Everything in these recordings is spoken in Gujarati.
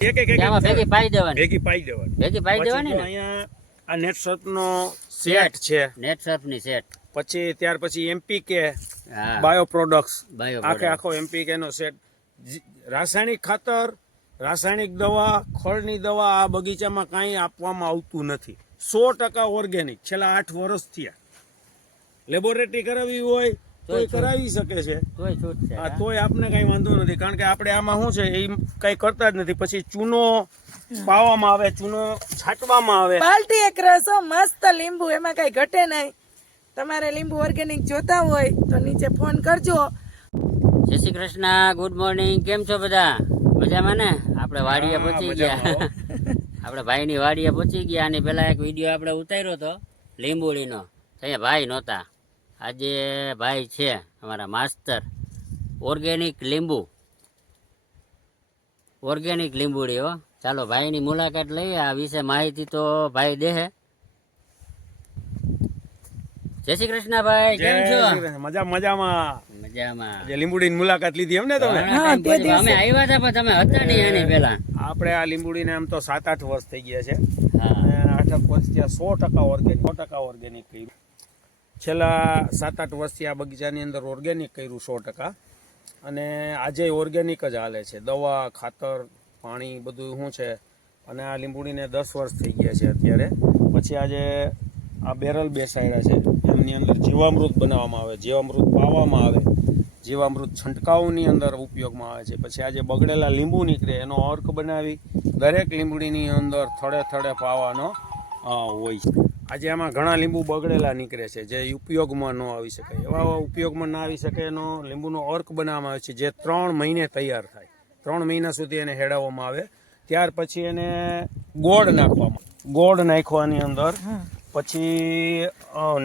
ભેગી પાઈ દેવાની ભેગી પાઈ દેવાની ને અહીંયા આ નેટ સર્ફનો સેટ છે, નેટ સર્ફની સેટ, પછી ત્યાર પછી એમપીકે હા બાયો પ્રોડક્ટ્સ, બાયો આખો એમપીકે નો સેટ. રાસાયણિક ખાતર, રાસાયણિક દવા, ખળની દવા આ બગીચામાં કાંઈ આપવામાં આવતું નથી. 100% ઓર્ગેનિક. છેલ્લા 8 વર્ષથી લેબોરેટરી કરાવી હોય તોય કરાવી શકે છે, તોય છૂટ છે. હા, તોય આપણે કઈ વાંધો નથી, કારણ કે આપણે આમાં શું છે એ કઈ કરતા જ નથી. પછી ચૂનો પાવામાં આવે, ચૂનો છાંટવામાં આવે. બાલટી એક રસો મસ્ત લીંબુ, એમાં કઈ ઘટે નહીં. તમારે લીંબુ ઓર્ગેનિક જોતા હોય તો નીચે ફોન કરજો. જય શ્રી કૃષ્ણ, ગુડ મોર્નિંગ. કેમ છો બધા? મજામાં ને? આપણે વાડીએ પહોંચી ગયા. આપણે ભાઈની વાડીએ પહોંચી ગયા. અને પેલા એક વિડીયો આપણે ઉતાર્યો હતો લીંબુડીનો, અહીંયા ભાઈ નહોતા. આજે ભાઈ છે અમારા માસ્તર. ઓર્ગેનિક લીંબુડી હો. ચાલો ભાઈની મુલાકાત લઈએ, આ વિશે માહિતી તો ભાઈ દેહે. જય શ્રી કૃષ્ણ ભાઈ, કેમ છો? મજામાં. જે લીંબુડીની મુલાકાત લીધી એમ ને તમે? અમે આવ્યા હતા પણ તમે હતા નહીં આની પહેલા. આપણે આ લીંબુડીને એમ તો 7-8 વર્ષ થઈ ગયા છે. હા, 8 વર્ષ ત્યાં 100% ઓર્ગેનિક કર્યું. છેલ્લા 7-8 વર્ષથી આ બગીચાની અંદર ઓર્ગેનિક કર્યું 100%. અને આજે ઓર્ગેનિક જ હાલે છે. દવા, ખાતર, પાણી બધું શું છે. અને આ લીંબુડીને 10 વર્ષ થઈ ગયા છે અત્યારે. પછી આજે આ બેરલ બેસાડ્યા છે, એમની અંદર જીવામૃત બનાવવામાં આવે, જીવામૃત પાવામાં આવે, જીવામૃત છંટકાવની અંદર ઉપયોગમાં આવે છે. પછી આજે બગડેલા લીંબુ નીકળે એનો અર્ક બનાવી દરેક લીંબુડીની અંદર થડે પાવાનો હોય છે. આજે આમાં ઘણા લીંબુ બગડેલા નીકળે છે જે ઉપયોગમાં ન આવી શકે. એવા ઉપયોગમાં ના આવી શકે એનો લીંબુનો અર્ક બનાવવામાં આવે છે, જે 3 મહિને તૈયાર થાય. 3 મહિના સુધી એને હેડાવવામાં આવે. ત્યાર પછી એને ગોળ નાખવાની અંદર. પછી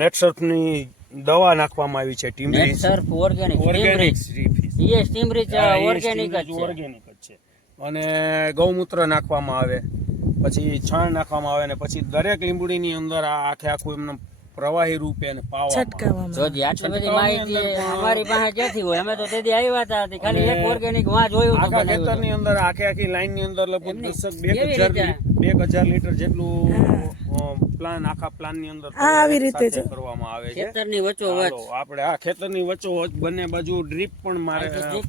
નેટ સર્ફની દવા નાખવામાં આવી છે, ટીમરીચ ઓર્ગેનિક છે. અને ગૌમૂત્ર નાખવામાં આવે, પછી છાણ નાખવામાં આવે, અને પછી દરેક લીંબુડીની અંદર આ આખું એમને પ્રવાહી રૂપે અને પાવામાં. આટલી બધી માહિતી અમારી પાસે ક્યાંથી હોય? અમે તો તેથી આવ્યા હતા, ખાલી એક ઓર્ગેનિક વાં જોયું હતું. આખા ખેતરની અંદર આખી લાઈનની અંદર લગભગ 2000 લીટર જેટલું આખા પ્લાનની અંદર આવી રીતે કરવામાં આવે છે. ખેતરની વચ્ચોવચ્ચ આપણે આ ખેતરની વચ્ચોવચ્ચ બંને બાજુ ડ્રીપ પણ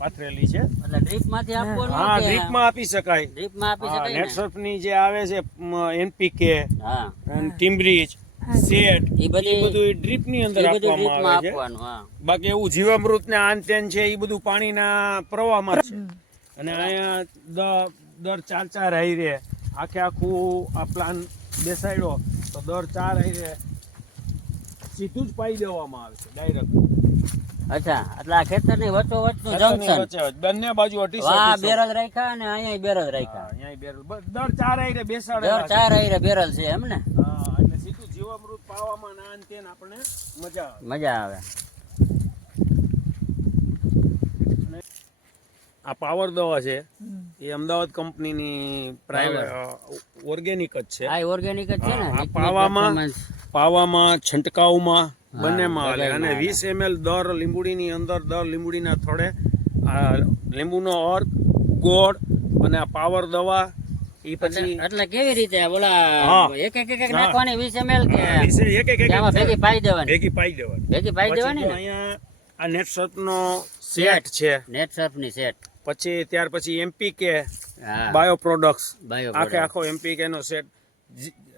પાથરેલી છે. એટલે ડ્રીપ માંથી આપવાનું? હા, ડ્રીપમાં આપી શકાય. ડ્રીપમાં આપી શકાય. નેટ સર્ફની જે આવે છે એનપીકે, હા, ટીમરીચ, સેટ, એ બધું ડ્રીપ ની અંદર આપવામાં આવે છે. બાકી એવું જીવામૃત ને આન તેન છે એ બધું પાણીના પ્રવાહમાં છે. અને અહીંયા દર 4 હાઈરે આખું આ પ્લાન બેસાડ્યો તો દર 4 હાઈરે સીધું જ પાઈ દેવામાં આવે છે ડાયરેક્ટ. અચ્છા, એટલે આ ખેતરની વચ્ચોવચ્ચનું જંકશન, બંને બાજુ 250 બેરલ રાખ્યા અને અહીંયા બેરલ રાખ્યા. અહીંયા બેરલ દર 4 હાઈરે બેસાડે. દર 4 હાઈરે બેરલ છે એમ ને? એટલે સીધું જીવામૃત પાવામાં ના તેન આપણે મજા આવે. આ પાવર દવા છે એ અમદાવાદ કંપનીની પ્રાઇવેટ ઓર્ગેનિક જ છે. આ ઓર્ગેનિક જ છે ને? આ પાવામાં છંટકાવમાં બંનેમાં હાલે. અને 20 ml દર લીંબુડીની અંદર, દર લીંબુડીના થોડે આ લીંબુનો અર્ક, ગોળ અને આ પાવર દવા. એ પછી એટલે કેવી રીતે બોલા એક નાખવાની 20 ml કે ભેગી પાઈ દેવાની ને? અહીંયા આ નેટ સર્ફનો સેટ છે, નેટ સર્ફની સેટ, પછી ત્યાર પછી એમપીકે બાયો પ્રોડક્ટ્સ, આખો એમપીકે નો સેટ.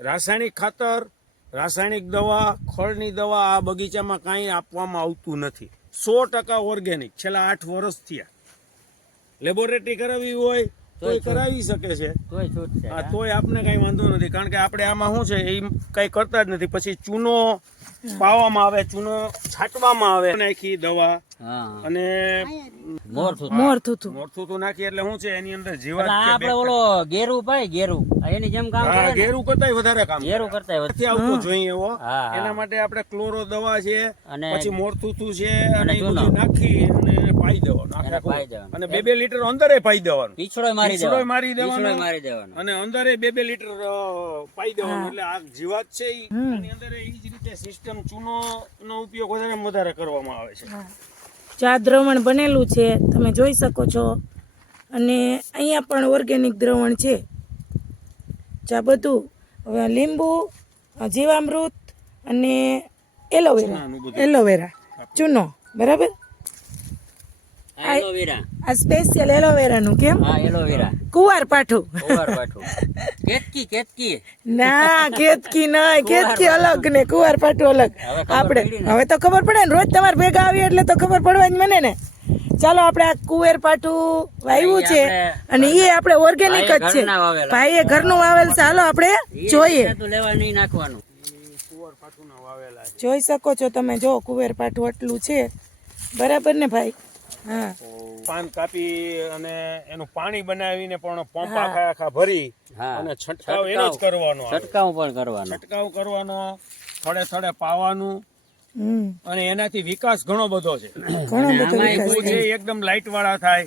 રાસાયણિક ખાતર, રાસાયણિક દવા, ખળની દવા આ બગીચામાં કાંઈ આપવામાં આવતું નથી. 100% ઓર્ગેનિક. છેલ્લા 8 વર્ષથી લેબોરેટરી કરાવી હોય તોય કરાવી શકે છે, તોય છૂટ છે. હા, તોય આપણે કઈ વાંધો નથી, કારણ કે આપણે આમાં શું છે એ કઈ કરતા જ નથી. પછી ચૂનો પાવામાં આવે, ચૂનો છાંટવામાં આવે, નાખી દવા અને મોરથું નાખી. એટલે શું છે એની અંદર જીવાત, આપણે ઓલો ગેરું પાય, ગેરું એની જેમ કામ કરે. ગેરું કરતા વધારે કામ, ગેરું કરતા નથી આવતો જોઈએ એવો. એના માટે આપણે ક્લોરો દવા છે, પછી મોરથું છે, અને એ બધું નાખી અને પાઈ દેવાનું. અને 2-2 લીટર અંદર પાઈ દેવાનું, પીછડો મારી દેવાનો, અને અંદર 2-2 લીટર પાઈ દેવાનું. એટલે આ જીવાત છે એની અંદર એ જ રીતે સિસ્ટમ ચૂનો નો ઉપયોગ વધારે કરવામાં આવે છે. ચા દ્રવણ બનેલું છે, તમે જોઈ શકો છો. અને અહીંયા પણ ઓર્ગેનિક દ્રવણ છે. આ બધું હવે લીંબુ, જીવામૃત અને એલોવેરા ચૂનો, બરાબર. આ એલોવેરા, આ સ્પેશિયલ એલોવેરાનું કેમ હા એલોવેરા, કુંવાર પાઠું. કુંવાર પાઠું, કેતકી ના કેતકી નહીં, કેતકી અલગ ને કુંવાર પાઠું અલગ. હવે ખબર આપણે પડી ને. હવે તો ખબર પડે ને, રોજ તમારે ભેગા આવીએ એટલે તો ખબર પડવા જ મને ને. ચાલો આપણે આ કુંવેર પાઠું વાવ્યું છે અને એ આપણે ઓર્ગેનિક જ છે. ઘરના વાવેલા. ભાઈએ ઘરનું વાવેલ છે. હાલો આપણે જોઈએ. તો લેવા નહીં નાખવાનું. કુંવરપાઠુંના વાવેલા છે. જોઈ શકો છો તમે, જો કુંવેર પાઠું આટલું છે, બરાબર ને ભાઈ? હા, પાન કાપી અને એનું પાણી બનાવીને પણ પંપ આખા ભરી હા. અને છંટકાવ એને જ કરવાનો આવે. છંટકાવ પણ કરવાનો. છંટકાવ કરવાનો, થોડે થોડે પાવાનું અને એનાથી વિકાસ ઘણો બધો છે. ઘણો બધો આમાંય વિકાસ લીંબુ છે એકદમ લાઈટ વાળા થાય.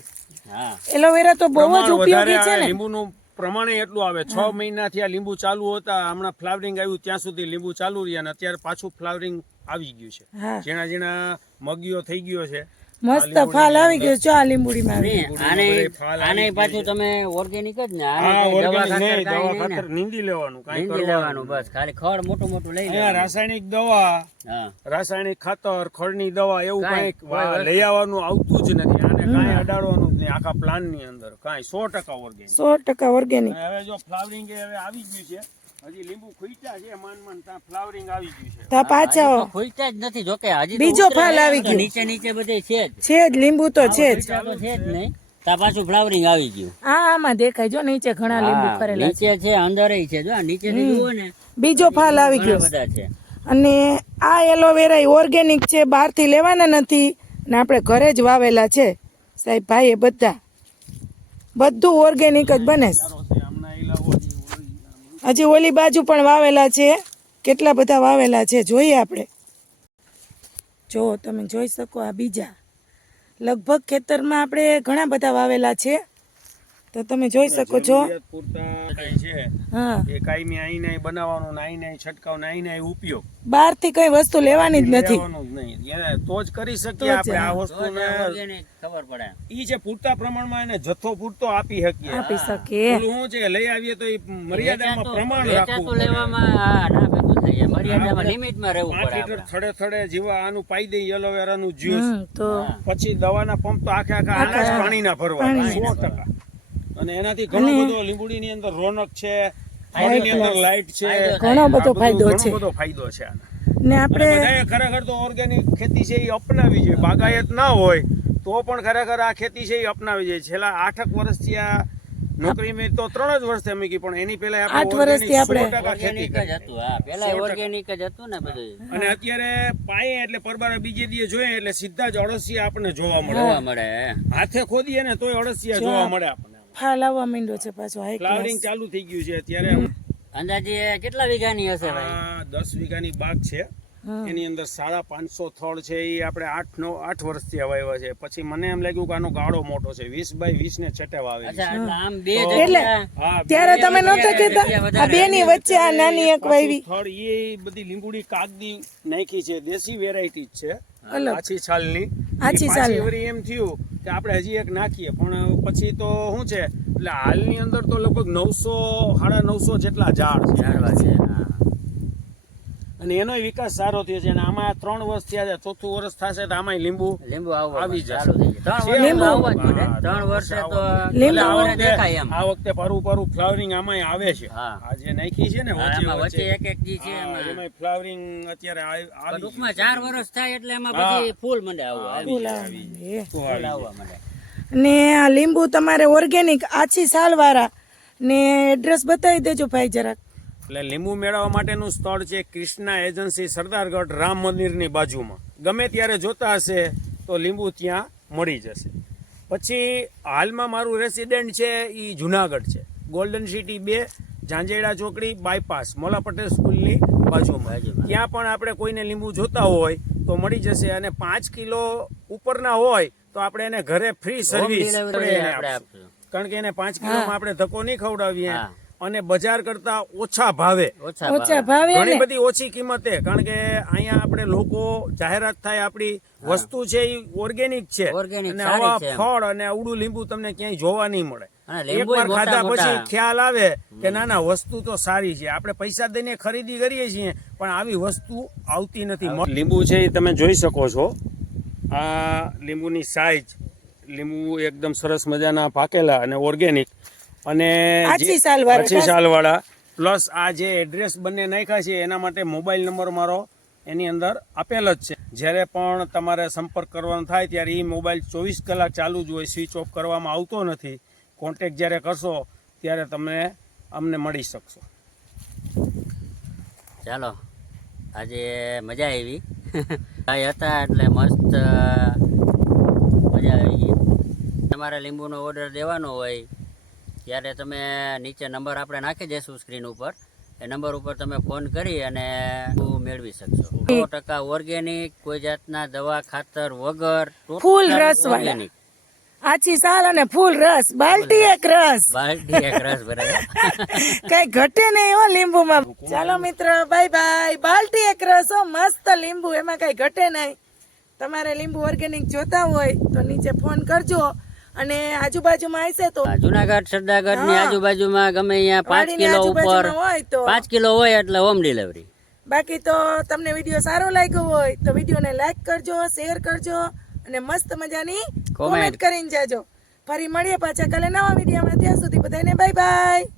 હા એલોવેરા તો બહુ જ પ્રમાણ ઉપયોગી વધારે છે આવે, ને. લીંબુનું પ્રમાણ એટલું આવે. 6 મહિનાથી આ લીંબુ ચાલુ હતા, હમણાં ફ્લાવરિંગ આવ્યું ત્યાં સુધી લીંબુ ચાલુ રહ્યા અને અત્યારે પાછું ફ્લાવરિંગ આવી ગયું છે. હા, ઝીણા ઝીણા મગીઓ થઈ ગયો છે. મસ્ત ફાલ આવી ગયો છે આ લીંબુડીમાં. આને પાછું તમે ઓર્ગેનિક જ ને, હા, આને કઈ દવા organic નહીં, ખાતર કાંઈ દવા નહીં ને. ખાતર નીંદી લેવાનું, કાંઈ નીંદી કરવાનું લેવાનું બસ, ખાલી ખડ મોટું મોટું લઈ અહીંયા લેવાનું. રાસાયણિક દવા, હા રાસાયણિક ખાતર, ખડની દવા એવું કાંઈ કાંઈ લઈ આવવાનું આવતું જ નથી. આને કાંઈ અડાડવાનું જ નહીં આખા પ્લાન ની અંદર, કાંઈ 100% ઓર્ગેનિક. 100% ઓર્ગેનિક. હવે જો ફ્લાવરિંગ હવે આવી ગયું છે, હજી લીંબુ ખુઈટા છે, માન ત્યાં ફ્લાવરિંગ આવી ગયું છે. તા પાછા હજી તો ખુલતા જ નથી, જોકે હજી તો બીજો ઉતરે ફાલ ને, આવી તો ગયો. નીચે નીચે બધે છે જ. છે જ, લીંબુ તો છે જ. ખુલતા તો છે જ નહીં, તા પાછું ફ્લાવરિંગ આવી ગયું. આમાં દેખાય, જો નીચે ઘણા લીંબુ હા, કરેલા છે. નીચે છે, અંદર છે, જો નીચે જુઓ ને, બીજો ફાલ આવી ઘણા ગયો. બધા છે. અને આ એલોવેરા ઓર્ગેનિક છે, બહારથી લેવાના નથી ને આપણે ઘરે જ વાવેલા છે સાહેબ ભાઈએ. બધું ઓર્ગેનિક જ બને છે. હમણાં ઇલાવો હજી ઓલી બાજુ પણ વાવેલા છે, કેટલા બધા વાવેલા છે જોઈએ આપણે. જો તમે જોઈ શકો, આ બીજા લગભગ ખેતરમાં આપણે ઘણા બધા વાવેલા છે, તો તમે જોઈ શકો છો. જરૂરિયાત પૂરતા કાંઈ છે હા, એ કાયમી આઈને બનાવવાનું ને આઈને છંટકાવ ને આઈને ઉપયોગ બહારથી કઈ વસ્તુ લેવાની જ નથી. લેવાનું જ નહીં. એને તો જ કરી શકીએ આપણે આ તો વસ્તુને. જ organic ખબર પડે. ઈ છે પૂરતા પ્રમાણમાં એને જથ્થો પૂરતો આપી શકીએ. આપી શકીએ. પેલું શું છે લઈ આવીએ તો ઈ મર્યાદામાં પ્રમાણ રાખવું વેચાતું પડે. લેવામાં હા, ના ભેગું થઈ જાય. મર્યાદામાં લિમિટમાં રહેવું 5 પડે લીટર આપણે. થડે જેવા આનું પાઈ દઈએ એલોવેરાનું જ્યુસ, તો પછી દવાના પંપ તો આખા આના જ પાણીના ભરવા 100%. અને એનાથી ઘણો બધો લીંબુડીની અંદર રોનક છે, ફળની અંદર લાઈટ છે, ઘણો બધો ફાયદો ઘણો છે. બધો ફાયદો છે આનો. ને અને આપણે બધાએ ખરેખર તો ઓર્ગેનિક ખેતી છે એ અપનાવી જોઈએ. બાગાયત ના હોય તો પણ ખરેખર આ ખેતી છે એ અપનાવી જોઈએ. છેલ્લા 8 વર્ષથી આ નોકરી મેં તો 3 જ વર્ષ થઈ મૂકી, પણ એની પહેલા 8 વર્ષથી આપણે 100% ખેતી Organic જ હતું. હા, પેલા organic જ હતું ને બધું. અને અત્યારે પાયે એટલે પરબારે બીજે દીએ જોઈએ એટલે સીધા જ અળસિયા આપણને જોવા મળે. જોવા મળે. હાથે ખોદીએ ને તોય અળસિયા જોવા મળે આપણને. ફાલ આવવા માંડ્યો છે પાછો હાઈ ક્લાસ. ફ્લાવરિંગ ચાલુ થઈ ગયું છે અત્યારે. અંદાજે કેટલા વીઘાની હશે ભાઈ? આ 10 વીઘાની બાગ છે. એની અંદર 550 થડ છે. એ આપણે 8 વર્ષથી વાવ્યા છે. પછી મને એમ લાગ્યું કે આનો ગાળો મોટો છે, 20 બાય 20 ને છટે વાવેલી છે. અચ્છા, એટલે આમ બે એટલે જગ્યા. હા, ત્યારે તમે નહોતા કહેતા આ બે ની વચ્ચે આ નાની એક વાવી થડ એ બધી લીંબુડી કાગદી નાખી છે, દેશી વેરાયટી જ છે, અલગ આછી છાલની. આછી ઈ છાલ. પાછી વળી એમ થયું કે આપણે હજી એક નાખીએ, પણ પછી તો શું છે એટલે હાલની અંદર તો લગભગ 900 950 જેટલા ઝાડ છે. ઝાડવા છે. હા. અને એનો વિકાસ સારો થયો છે. અને આમાં 3 વર્ષ થયા છે, 4થું વર્ષ થશે તો આમાં લીંબુ લીંબુ આવવા આવી જશે. ચાલુ થઈ જાય. 3 લીંબુ. વર્ષ આવવા જ મળે. 3 વર્ષે તો લીંબુ. પેલા વર્ષે દેખાય એમ. આ વખતે પારું ફ્લાવરિંગ આમાં આવે છે. હા. આ જે નાખી છે ને હા, વચ્ચે એમાં વચ્ચે વચ્ચે એક એક જી છે એમાં. એમાં ફ્લાવરિંગ અત્યારે પણ આવી ટૂંકમાં 4 વર્ષ થાય એટલે એમાં પછી ફૂલ મંડે આવવા. ફૂલ આવવા માંડે. ફૂલ આવવા માંડે. ને આ લીંબુ તમારે ઓર્ગેનિક આછી સાલ વાળા ને એડ્રેસ બતાવી દેજો ભાઈ જરાક. એટલે લીંબુ મેળવવા માટેનું સ્થળ છે કૃષ્ણા એજન્સી, સરદારગઢ, રામ મંદિરની બાજુમાં. ગમે ત્યારે જોતા હશે તો લીંબુ ત્યાં મળી જશે. પછી હાલમાં મારું રેસિડેન્ટ છે એ જુનાગઢ છે, ગોલ્ડન સિટી 2, ઝાંઝેડા ચોકડી બાયપાસ, મોલા પટેલ સ્કૂલની બાજુમાં. ત્યાં પણ આપણે કોઈને લીંબુ જોતા હોય તો મળી જશે. અને 5 કિલો ઉપરના હોય તો આપણે એને ઘરે ફ્રી સર્વિસ delivery આપણે આપશું. કારણ કે એને 5 કિલોમાં આપણે ધક્કો નહીં ખવડાવીએ. હા. અને બજાર કરતા ઓછા ભાવે, ઓછા ભાવે ઘણી ને બધી ઓછી કિંમતે, કારણ કે અહીંયા આપણે લોકો જાહેરાત થાય આપણી વસ્તુ છે એ ઓર્ગેનિક છે Organic અને સારી આવા છે એમ. ફળ અને આવડું લીંબુ તમને ક્યાંય જોવા નહીં મળે. અને એક લીંબુય વાર મોટા ખાધા પછી મોટા. ખ્યાલ આવે કે ના ના વસ્તુ તો સારી છે. આપણે પૈસા દઈને ખરીદી કરીએ છીએ પણ આવી વસ્તુ આવતી નથી. લીંબુ છે એ તમે જોઈ શકો છો. આ લીંબુની સાઈઝ, લીંબુ એકદમ સરસ મજાના પાકેલા અને ઓર્ગેનિક અને આછી સાલવાળા. આછી સાલવાળા. પ્લસ આ જે એડ્રેસ બંને નાખ્યા છે એના માટે મોબાઈલ નંબર મારો એની અંદર આપેલ જ છે. જ્યારે પણ તમારે સંપર્ક કરવાનો થાય ત્યારે એ મોબાઈલ 24 કલાક ચાલુ જ હોય, સ્વિચ ઓફ કરવામાં આવતો નથી. કોન્ટેક્ટ જ્યારે કરશો ત્યારે તમે અમને મળી શકશો. ચાલો આજે મજા આવી. ભાઈ હતા એટલે મસ્ત મજા આવી ગઈ. તમારે લીંબુનો ઓર્ડર દેવાનો હોય ત્યારે તમે નીચે નંબર આપણે નાખી દઈશું સ્ક્રીન ઉપર. એ નંબર ઉપર તમે ફોન કરી અને મેળવી શકશો. 100% ઓર્ગેનિક, કોઈ જાતના દવા ખાતર વગર, ફૂલ રસવાળા. ઓર્ગેનિક. આછી સાલ અને ફૂલ રસ, બાલટી એક રસ, બાલટી એક રસ ભરાય. કઈ ઘટે નહીં હો લીંબુમાં. ચાલો મિત્ર, બાય બાય. બાલટી એક રસ હો, મસ્ત લીંબુ, એમાં કઈ ઘટે નહીં. તમારે લીંબુ ઓર્ગેનિક જોતા હોય તો નીચે ફોન કરજો. અને આજુબાજુમાં આવશે તો જુનાગઢ સરદારગઢ ની આજુબાજુમાં ગમે અહીંયા 5 વાડીની કિલો ઉપર આજુબાજુમાં હોય તો 5 કિલો હોય એટલે હોમ ડિલિવરી. બાકી તો તમને વિડીયો સારો લાગ્યો હોય તો વિડીયોને લાઈક કરજો, શેર કરજો અને મસ્ત મજાની કોમેન્ટ કરીને જાજો. ફરી મળીએ પાછા કાલે નવા વિડીયોમાં. ત્યાં સુધી બધાને બાય બાય.